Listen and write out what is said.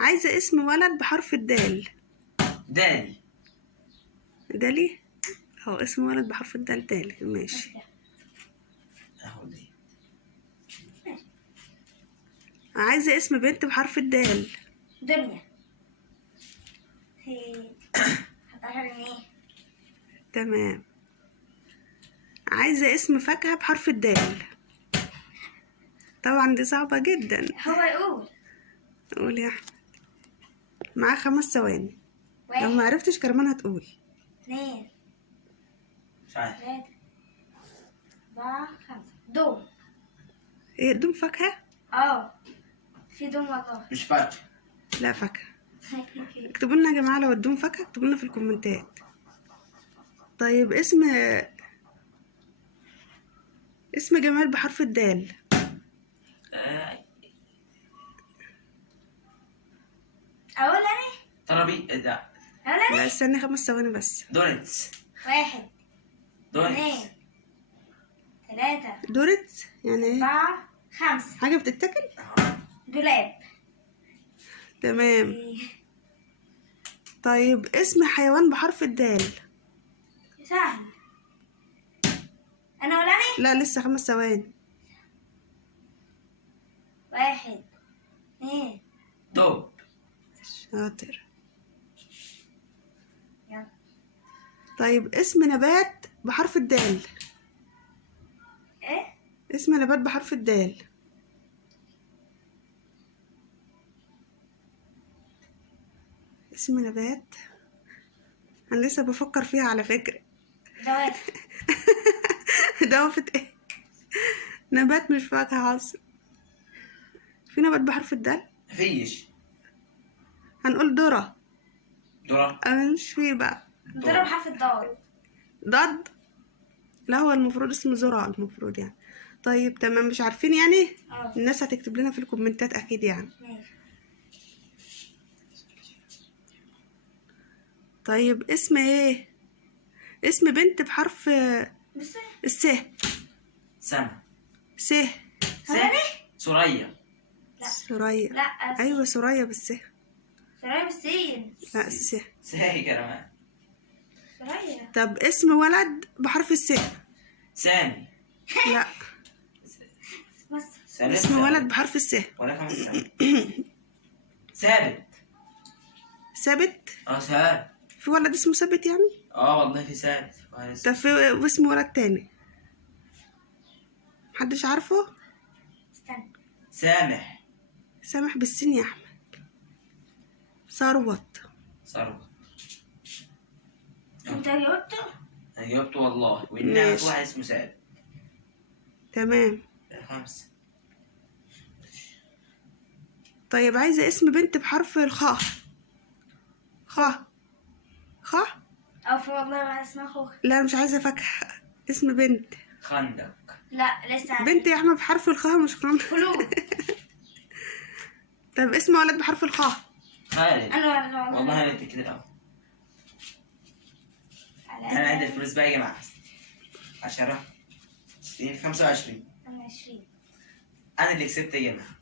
عايزة اسم ولد بحرف الدال. دالي. دالي. اهو اسم ولد بحرف الدال دالي. ماشي. اهو دي. عايزة اسم بنت بحرف الدال. دنيا. ايه؟ تمام. عايزة اسم فاكهة بحرف الدال. طبعا دي صعبة جدا. هو يقول. قول يا احمد. معاه 5 ثواني. لو 1 ما عرفتش كرمان هتقول. 2 مش عارف. 3 4 5 دوم. ايه دوم فاكهة؟ في دوم والله. مش فاكر. لا فاكهة. اكتبوا لنا يا جماعة لو الدوم فاكهة اكتبوا لنا في الكومنتات. طيب اسم جمال بحرف الدال. اقول انا. طربي ده. اقول لا انا. استني 5 ثواني بس. دونتس. 1 دونتس. 2 3 دورت يعني ايه؟ 4 5 حاجة بتتاكل؟ دولاب. تمام. طيب اسم حيوان بحرف الدال. سهل. انا اقول انا. لا لسه 5 ثواني. 1 2 دوب. شاطر. يلا. طيب اسم نبات بحرف الدال. ايه؟ اسم نبات بحرف الدال. اسم نبات. انا لسه بفكر فيها على فكرة. دوافع. دوافة ايه؟ نبات مش فاكهة عصر. في نبات بحرف الدال؟ مفيش. هنقول ذرة. ذرة. انا مش فيه بقى. ضرب حرف الضاد. ضد. لا هو المفروض اسمه ذرة المفروض يعني. طيب تمام مش عارفين يعني. الناس هتكتب لنا في الكومنتات اكيد يعني. ماشي. طيب اسم ايه؟ اسم بنت بحرف بس الس. سما. س. سوريا. لا. سوريا. لا. ايوه سوريا بالس. سرايا بالسين. لا س. ساهي كرمان. سرايا. طب اسم ولد بحرف الس. سامي. لا بس. سالم. اسم ولد بحرف الس. ولا 5 ثواني. ثابت. ثابت. ثابت. في ولد اسمه ثابت يعني؟ والله في ثابت. طب في اسم ولد تاني محدش عارفه؟ استنى. سامح. سامح بالسين يا احمد. ثروت. ثروت. انت جاوبته؟ انا جاوبته والله. والنعمة ماشي. واحد اسمه ثابت. تمام. 5. طيب عايزة اسم بنت بحرف الخاء. خاء. خاء. او في والله واحد اسمها خوخ. لا مش عايزة فاكهة. اسم بنت. خندق. لا لسه. بنت يا احمد بحرف الخاء مش خاء. خلود. طب اسم ولد بحرف الخاء. خالد. انا والله انا كده الاول. انا عندي الفلوس بقى يا جماعه. 10 20 25. انا 20. انا اللي كسبت يا جماعه.